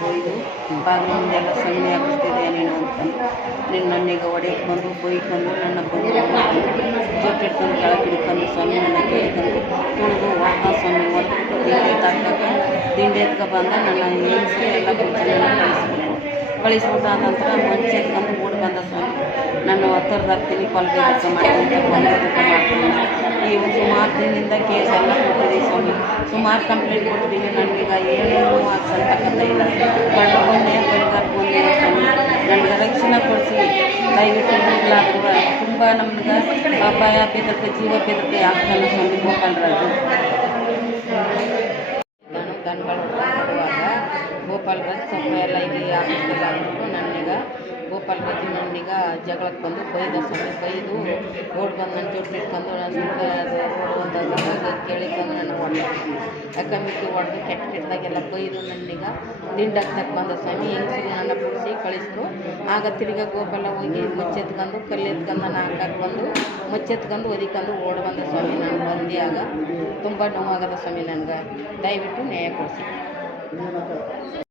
ಬೈದು ಬಾಗಿಲು ಮುಂದೆಲ್ಲ ಸಗಣಿ ಹಾಕಿಸ್ತಿದೆ ನೀನು ಅಂತ ನೀನು ನನಗೆ ಹೊಡೆಯಕ್ಕೆ ಬಂದು ಬೈಕೊಂಡು ನನ್ನ ಬಂದು ಜೊತೆಟ್ಕೊಂಡು ಕೆಳಗೆ ಹಿಡ್ಕೊಂಡು ಸ್ವಾಮಿ ನನ್ನ ಕೇಳ್ಕೊಂಡು ತುಳಿದು ಹೊಡೆದ ಸ್ವಾಮಿ ಹೊಡೆದ್ಬಿಟ್ಟು ದಿಂಡೆ ಎತ್ಕೊ ಬಂದ ನನ್ನ ಹೆಂಗಸರು ಎಲ್ಲ ಚೆನ್ನಾಗಿ ಕಳಿಸ್ಬಿಟ್ಟು ಆ ನಂತರ ಮಂಚ ಎತ್ಕೊಂಡು ಓಡಿ ಬಂದ ಸ್ವಾಮಿ ನಾನು ಹತ್ತಿರದಾಗ್ತೀನಿ ಕೊಲ್ಗೆ ಕೆಲಸ ಮಾಡ್ತೀನಿ ಮಾಡ್ತೀನಿ ಈಗ ಸುಮಾರು ದಿನದಿಂದ ಕೇಸ್ ಎಲ್ಲ ಕೊಟ್ಟಿದ್ದೀವಿ ಸ್ವಾಮಿ ಸುಮಾರು ಕಂಪ್ಲೇಂಟ್ ಕೊಟ್ಟಿದ್ದೀವಿ ನನಗೀಗ ಏನೂ ಆಗ್ಸಂತಕ್ಕಂಥ ಇಲ್ಲ ಗಂಡು ಬಂದೆ ಗಂಡು ಬಂದಿರೋ ಸ್ವಾಮಿ ನನಗೆ ರಕ್ಷಣೆ ಕೊಡಿಸಿ ದಯವಿಟ್ಟು ಈಗಲಾದರೂ ತುಂಬ ನಮ್ಗೆ ಭಯ ಬೆದರಿಕೆ ಜೀವ ಬೆದರಿಕೆ ಆಗ್ತಾನೆ ಸ್ವಾಮಿ ಗೋಪಾಲರಾಜು ನಾನು ದನಗಳು ಕೊಡುವಾಗ ಗೋಪಾಲರಾಜ್ ಸ್ವಲ್ಪ ಎಲ್ಲ ಇಲ್ಲಿ ಆಫೀಸ್ಗೆಲ್ಲ ಆಗ್ಬಿಟ್ಟು ನನಗೀಗ ಗೋಪಾಲರಾಜು ನನಗೀಗ ಜಗಳಕ್ಕೆ ಬಂದು ಬೈದ ಸ್ವಾಮಿ ಬೈದು ಓಡ್ ಬಂದು ನನ್ನ ಜೊತೆ ಇಟ್ಕೊಂಡು ನಾನು ಓಡುವಂಥ ಕೇಳಿಕೊಂಡು ನನ್ನ ಹೊಡೆದಿದ್ದೀನಿ ಯಾಕಂಬಿಟ್ಟು ಹೊಡೆದು ಕೆಟ್ಟದಾಗೆಲ್ಲ ಬೈದು ನನಗೀಗ ದಿಂಡಕ್ಕೆ ಬಂದ ಸ್ವಾಮಿ ಹೆಂಗಸರು ನನ್ನ ಬಿಡಿಸಿ ಕಳಿಸಿದ್ರು ಆಗ ತಿರ್ಗಿ ಗೋಪಾಲ ಹೋಗಿ ಮುಚ್ಚೆತ್ಕೊಂಡು ಕಲ್ಲೆತ್ಕೊಂಡು ನಾನು ಹಾಕಕ್ಕೆ ಬಂದು ಮುಚ್ಚೆತ್ಕೊಂಡು ಒದಿಕೊಂಡು ಓಡಿ ಬಂದ ಸ್ವಾಮಿ ನಾನು ಬಂದಿಯಾಗ ತುಂಬ ನೋವಾಗದ ಸ್ವಾಮಿ ನನಗೆ ದಯವಿಟ್ಟು ನ್ಯಾಯ ಕೊಡಿಸಿ